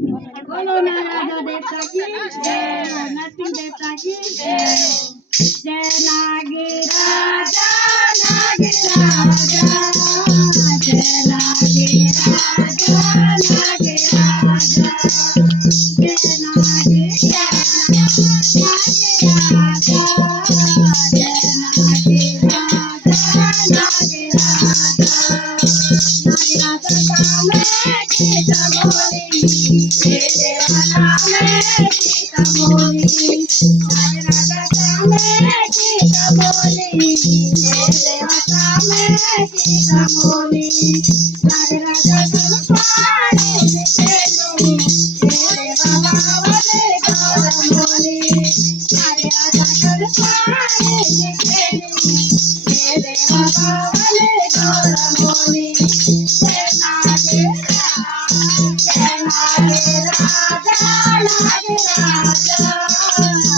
बोलो ना राजा देवता की जय, नरसिंह देवता की जय। जय नागे राजा, नागे राजा, जय नागे राजा, नागे राजा, जय नागे राजा, नागे राजा, जय नागे राजा, नागे राजा। नागे राजा सीता बोली, जय देवता में सीता बोली, नागे राजा में सीता बोली, जय देवता में सीता बोली, नागे राजा सब पानी से लो, जय देवा बावले गौर बोली, नागे राजा सब पानी से लो, जय देवा बावले गौर बोली। जय नागे राजा, नागे राजा,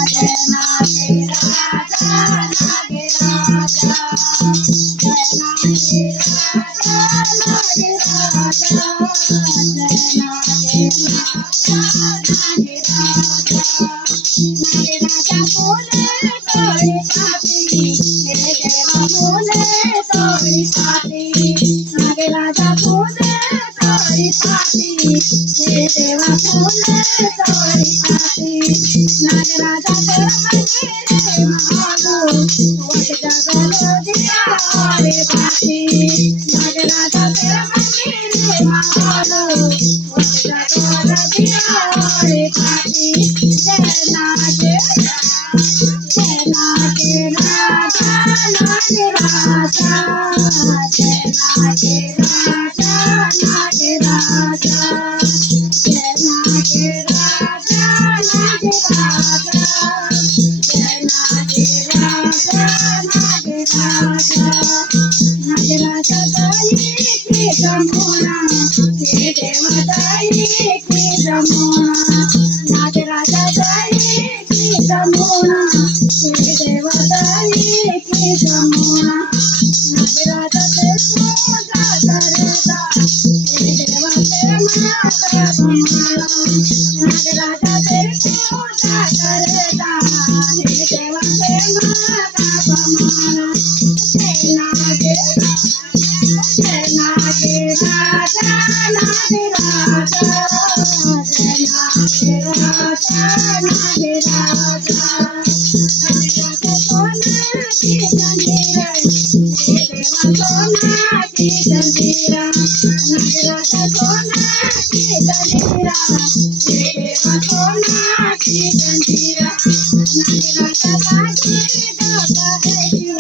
जय नागे राजा, नागे राजा, जय नागे राजा, नागे राजा, जय नागे राजा, नागे राजा। नागे राजा बोले तोड़ी छाती, हे देवा बोले तोड़ी छाती, नागे राजा बोले तोड़ी छाती, हे देवा बोले तोड़ी छाती, नागे राजा तेरा मंदिर महालो, वट जगलो दिया रे बाती, नागे राजा तेरा मंदिर महालो, वट जगलो दिया रे बाती। जय नागे, जय नागे राजा, नागे राजा, जय नागे राजा, नागे राजा, जय नागे राजा, नागे राजा, जय नागे राजा, नागे राजा। नागे राजा दाई की जमुना, हे देवा दाई की जमुना, नागे राजा दाई की जमुना, हे देवा दाई की जमुना, नागे राजा ते पूजा करता, हे देवा ते माता तुम्हाला, नागे राजा ते पूजा करता, हे देवा ते माता तुम्हाला। जय नागे, जय नागे राजा, नागे राजा, जय नागे राजा, नागे राजा, नागे राजा सोना की जंजीरा, हे देवा सोना की जंजीरा, नागे राजा सोना की जंजीरा, हे देवा सोना की जंजीरा, नागे राजा बाजी गाता है क्यों,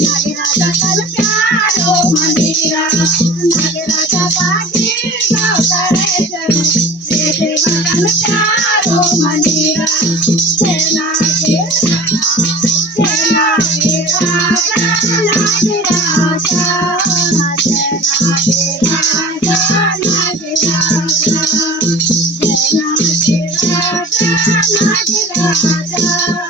नागे राजा कल प्यारो मंदिरा, नागे राजा बाजी गाता है क्यों, हे देवा कल प्यारो मंदिरा। जय नागे, जय नागे राजा, नागे राजा, जय नागे राजा, नागे राजा, जय नागे राजा, नागे राजा।